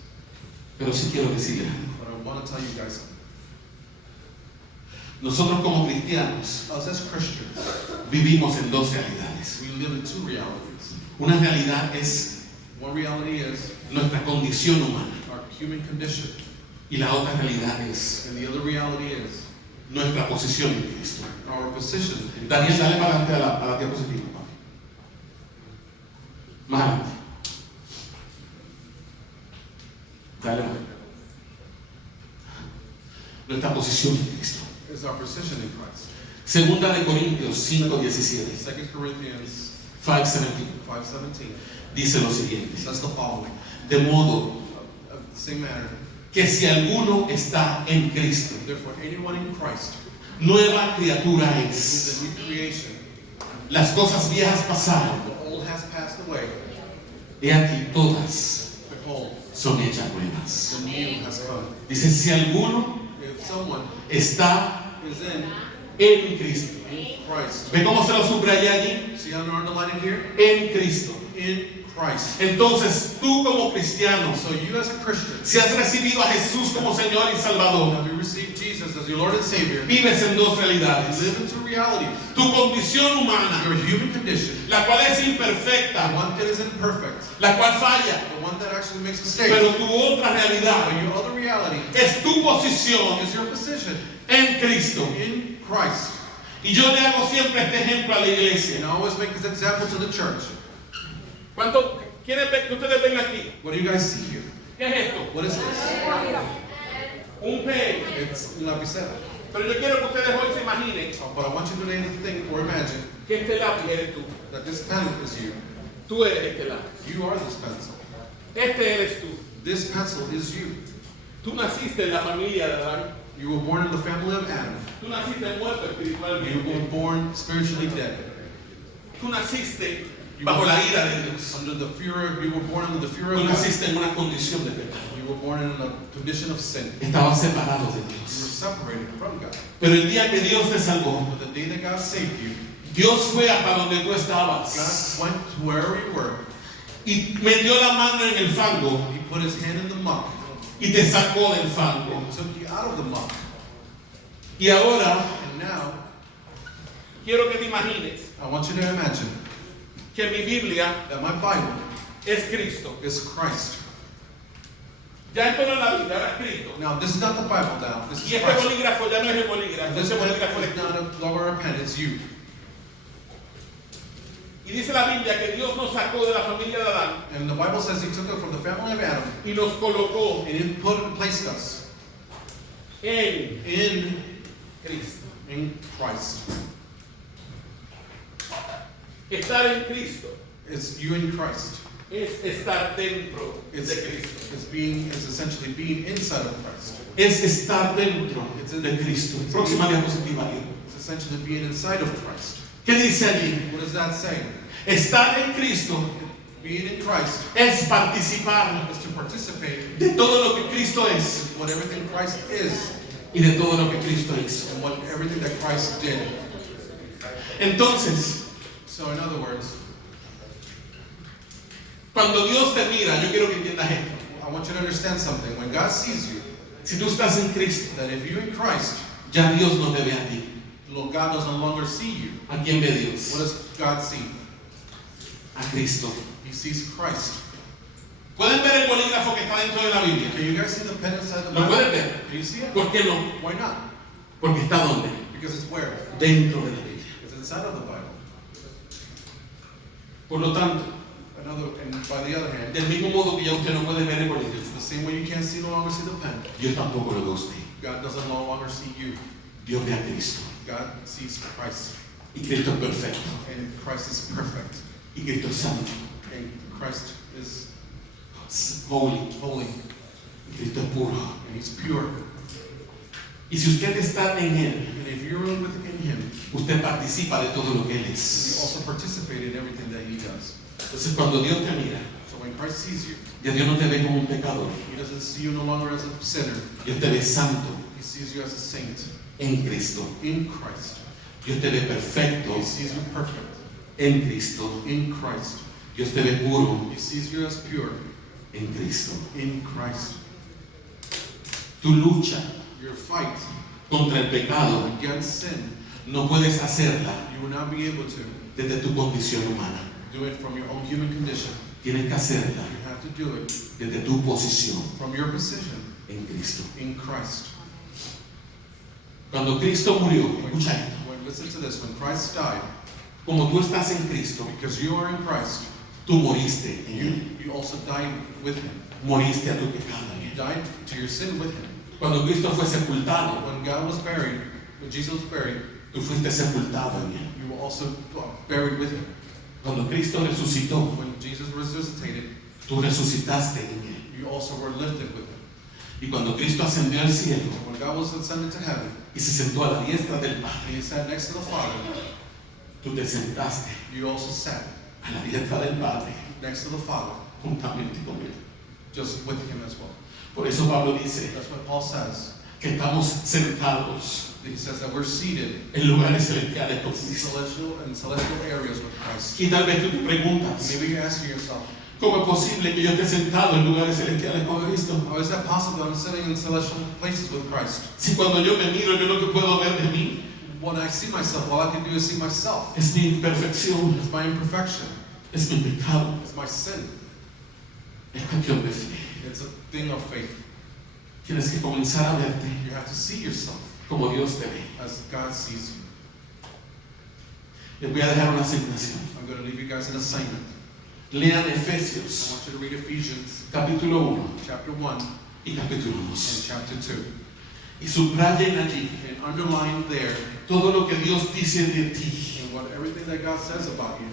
pero sí quiero decirles algo. but I want to tell you guys something. Nosotros como cristianos Us as Christians, vivimos en dos realidades. we live in two realities. Una realidad es One reality is nuestra condición humana our human condition, y la otra realidad es and the other reality is nuestra posición en Cristo. our position in Daniel, Christ. dale para adelante a la diapositiva, papi. Más adelante. Dale más. Nuestra posición en Cristo. Is our position in Christ. Segunda de Corintios 5:17. 2 Corinthians 5:17. 5:17 Dice lo siguiente. says the following. De modo Of the same manner, que si alguno está en Cristo, therefore, anyone in Christ nueva criatura is es. a new creation. Las cosas viejas pasaron, The old has passed away. y aquí todas Behold, son hechas nuevas. the new has come. Dice, si alguno If someone está is in Cristo. Christ, ¿Ve cómo se lo subraya allí? see how I'm underlining here? En Cristo. In Christ. Entonces, tú como cristiano, So you as a Christian, si has recibido a Jesús como Señor y Salvador, have you received Jesus as your Lord and Savior? vives en dos You realidades. live into realities. Tu condición humana, Your human condition, la cual es the imperfecta, one that is imperfect, la cual falla, the one that actually makes mistakes. pero tu otra realidad But your other reality es tu posición is your position en Cristo. in Christ. Y yo le hago siempre este ejemplo a la And iglesia. I always make this example to the church. ¿Cuánto quieren ver que ustedes ven aquí? What do you guys see here? ¿Qué es esto? What is this? Un pen. It's un lapicero. Pero yo quiero que ustedes hoy se imaginen But I want you to name the thing or imagine que este lápiz eres tú. that this pen is you. Tú eres este lápiz. You are this pencil. Este eres tú. This pencil is you. Tú naciste en la familia de Adán. You were born in the family of Adam. Tú naciste muerto You espiritualmente. were born spiritually dead. Tú naciste bajo la ira de Dios. Under the fear, you were born under the fear Tú of God. naciste en una condición de pecado. You were born in a condition of sin. Estabas separado de You were Dios. separated from God. Pero el día que Dios te salvó, But the day that God saved you, Dios fue hasta donde tú God estabas went to wherever you were. y metió la mano en el fango He put his hand in the muck y te sacó del fango. and took you out of the muck. Y ahora And now, quiero que te imagines I want you to imagine que mi Biblia that my Bible es Cristo. is Christ. Ya esto no es la Biblia, ahora es Cristo. Now, this is not the Bible now. This Y is este Christ. bolígrafo ya no es el bolígrafo, This ese bolígrafo pen es is tú. not a lower pen, it's you. Y dice la Biblia que Dios nos sacó de la familia de Adán And the Bible says he took it from the family of Adam y nos colocó and he placed us en in Cristo. Christ. Estar en Cristo It's you in Christ. es estar dentro It's, de Cristo. it's essentially being inside of Christ. Es estar dentro de Cristo. Próxima diapositiva. It's essentially being inside of Christ. ¿Qué dice allí? What does that say? Estar en Cristo Being in Christ es participar is to participate de todo lo que Cristo es in what everything Christ is y de todo lo que Cristo hizo. and what everything that Christ did. Entonces, So in other words, cuando Dios te mira, yo quiero que entiendas esto. I want you to understand something. When God sees you, Si tú estás en Cristo, that if you're in Christ, ya Dios no te ve a ti. Lord God does no longer see you. ¿A quién ve What Dios? does God see? A Cristo. He sees Christ. ¿Pueden ver el bolígrafo que está dentro de la Biblia? Can you guys see the pen inside the ¿Lo Bible? pueden ver? Can you see it? ¿Por qué no? Why not? Porque está ¿dónde? Because it's where? Dentro de la Biblia. It's inside of the Bible. Por lo tanto, And by the other hand, del mismo modo que ya usted no puede ver el bolígrafo, the same way you can't no longer see the pen, Dios tampoco lo ve a usted. God doesn't no longer see you. Dios ve a Cristo. God sees Christ. Y Cristo es perfecto. And Christ is perfect. Y Cristo es santo. And Christ is Holy. holy. Y Cristo es puro. And He's pure. Y si usted está en Él, And if you're within Him, usted participa de todo lo que Él you es. also participate in everything that He does. Entonces cuando Dios te mira, So when Christ sees you, ya Dios no te ve como un pecador. He doesn't see you no longer as a sinner. Dios te ve santo He sees you as a saint en Cristo. in Christ. Dios te ve perfecto He sees you perfect en Cristo. in Christ. Dios te ve puro He sees you as pure en Cristo. in Christ. Tu lucha Your fight contra el pecado against sin, no puedes hacerla you will not be able to desde tu condición humana. do it from your own human condition. Tienes que hacerla You have to do it desde tu posición from your position en Cristo. in Christ. Cuando Cristo murió, escucha esto, Listen to this. When Christ died, como tú estás en Cristo, because you are in Christ, tú moriste en Él. you also died with Him. Moriste a tu pecado en You Él. died to your sin with Him. Cuando Cristo fue sepultado, When God was buried, when Jesus was buried, tú fuiste sepultado en Él. you were also buried with Him. Cuando Cristo resucitó, When Jesus resuscitated, tú resucitaste en Él. you also were lifted with Him. Y cuando Cristo ascendió al cielo When God was ascended to heaven, y se sentó a la diestra del and Padre, He sat next to the Father, tú te sentaste you also sat a la diestra del Padre next to the Father, juntamente con Él. just with Him as well. Por eso Pablo dice That's what Paul says. que estamos sentados He says that we're seated en lugares celestiales con in Cristo. celestial areas with Christ. Y tal vez tú te preguntas, Maybe you're asking yourself, ¿cómo es posible que yo esté sentado en lugares celestiales con Cristo? how is that possible? I'm sitting in celestial places with Christ. Si cuando yo me miro, yo lo que puedo ver de mí When I see myself, all I can do is see myself. es mi imperfección, It's my imperfection. es mi pecado, It's my sin. es cuestión de fe. It's a thing of faith. Tienes que comenzar a verte You have to see yourself como Dios te ve. as God sees you. Les voy a dejar una asignación. I'm going to leave you guys an assignment. Lean I Efesios, want you to read Ephesians capítulo 1 chapter 1 y capítulo and 2. chapter 2. Y subrayen allí And underline there todo lo que Dios dice de ti and what everything that God says about you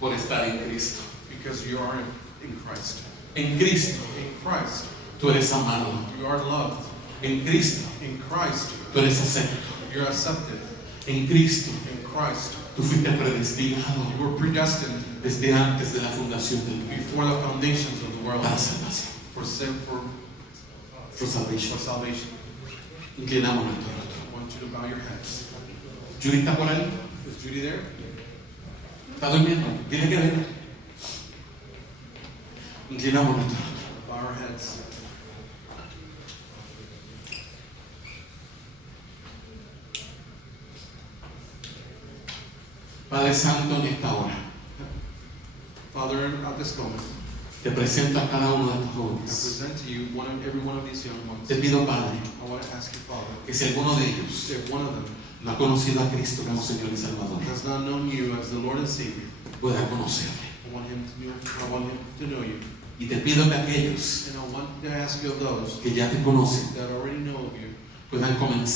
por estar en Cristo. because you are in Christ. En Cristo In Christ, tú eres amado. you are loved. En Cristo In Christ, tú eres acepto. you're accepted. En Cristo In Christ, tú fuiste predestinado you were predestined desde antes de la fundación del mundo before the foundations of the world para salvación. for sin, for Salvation. salvation. Inclinamos nuestro rostro. I want you to bow your heads. Judy está por ahí. Is Judy there? Está durmiendo. Dile que venga. Inclinamos nuestro rostro. Bow our heads. Padre Santo, en esta hora Father, at this moment, te presento a cada uno de estos I jóvenes. present to you every one of these young ones. Te pido, Padre, I want to ask you, Father, que si alguno de ellos if one of them no ha conocido a Cristo como Señor y Salvador, has not known you as the Lord and Savior, pueda conocerle. I want him to know you. Y te pido que aquellos And I want to ask you of those que ya te conocen that already know of you, puedan comenzar